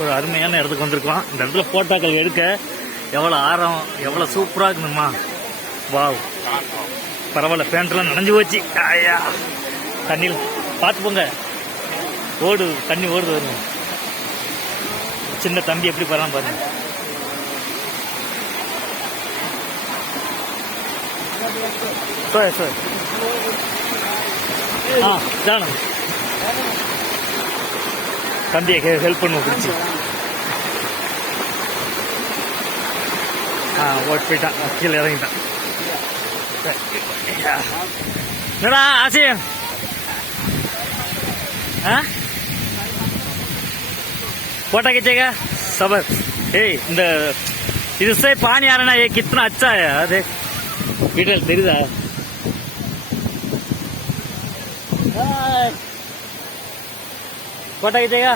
ஒரு அருமையான இடத்துக்கு வந்திருக்கோம். இந்த இடத்துல போட்டோக்கள் எடுக்க எவ்வளோ ஆரம், எவ்வளோ சூப்பராக இருக்குதுமா. வாவ், பரவாயில்ல. பேண்ட்லாம் நனைஞ்சு போச்சு. ஐயா, தண்ணியில் பார்த்து போங்க. ஓடு, தண்ணி ஓடுது வருங்க. சின்ன தம்பி எப்படி போகிறான் பாருங்க. சார் சார் ஜானம் தம்பியை ஹெல்ப் பண்ணுவோம் பிடிச்சி. ஓட்டு போயிட்டான், கீழே இறங்கிட்டான். என்னடா ஆசையம்? फोटा खींचेगा सबर। இந்த इससे पानी आ रहा ना, ये कितना अच्छा है। देख डिटेल தெரியுதா? फोटा खींचेगा